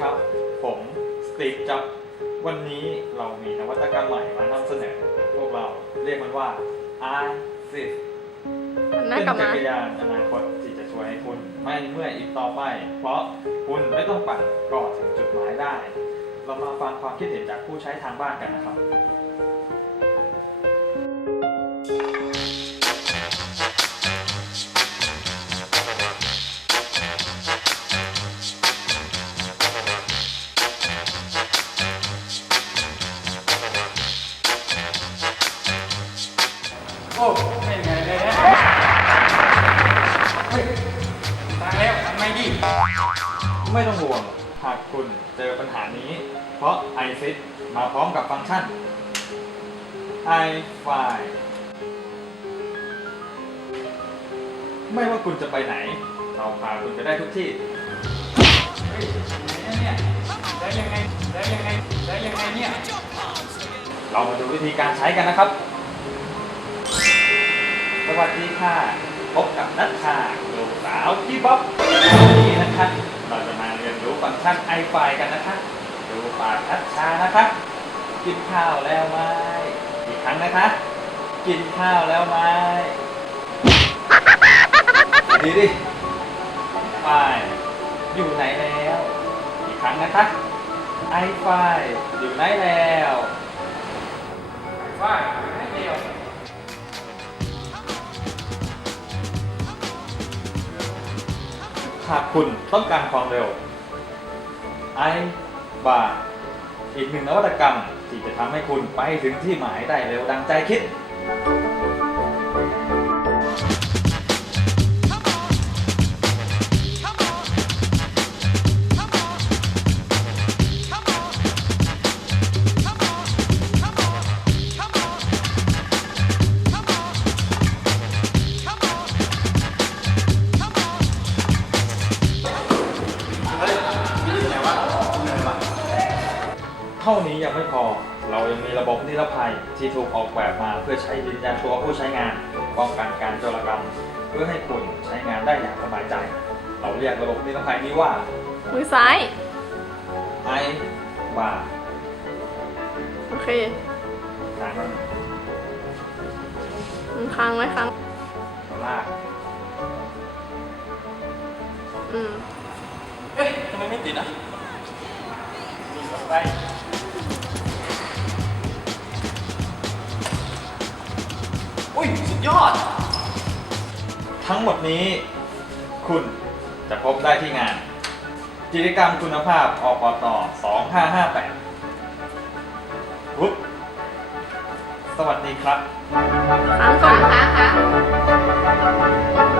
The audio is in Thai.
ครับ ผมสตีฟจ็อบวันนี้เรามีนวัตกรรมใหม่มานำเสนอ พวกเราเรียกมันว่า i s i s หน้าเป็นกลับจัมากรยานอนาคตที่จะช่วยให้คุณ ไม่เมื่อยอีกต่อไป เพราะคุณไม่ต้องปั่นก็ถึงจุดหมายได้ เรามาฟังความคิดเห็นจากผู้ใช้ทางบ้านกันนะครับ ไงดีไม่ต้องห่วง หากคุณเจอปัญหานี้ เพราะ i s i s มาพร้อมกับฟังก์ชัน i f i ไม่ว่าคุณจะไปไหน เราพาคุณไปได้ทุกที่เฮ้ยไหนนะเนี่ยได้ยังไงได้ยังไงได้ยังไงเนี่ย เรามาดูวิธีการใช้กันนะครับ สวัสดีค่ะ พบกับนัชชาลูกสาวพี่บ๊อบวันนี้นะคะเราจะมาเรียนรู้ฟังก์ชัน i f i กันนะคะดูปากนัชชานะคะกินข้าวแล้วไหมอีกครั้งนะคะกินข้าวแล้วไหมดีดิไฟอยู่ไหนแล้ว อีกครั้งนะคะ i f i อยู่ไหนแล้วว่าให้ หากคุณต้องการความเร็ว i บาร์อีกหนึ่งนวัตกรรมที่จะทำให้คุณไปถึงที่หมายได้เร็วดังใจคิด เท่านี้ยังไม่พอ เรายังมีระบบนิรภัยที่ถูกออกแบบมาเพื่อใช้ยืนยันตัวผู้ใช้งานป้องกันการโจรกรรม เพื่อให้คุณใช้งานได้อย่างสบายใจ เราเรียกระบบนิรภัยนี้ว่า มือซ้าย i bar โอเคทางมันมือค้างไว้ค้างเราลากอืมเฮ้ยทำไมไม่ติดอะนี่ลงไป อุ้ย สุดยอด ทั้งหมดนี้คุณจะพบได้ที่งาน กิจกรรมคุณภาพอปต2558ปุ๊บสวัสดีครับ ค้างก่อน ค้างค้าง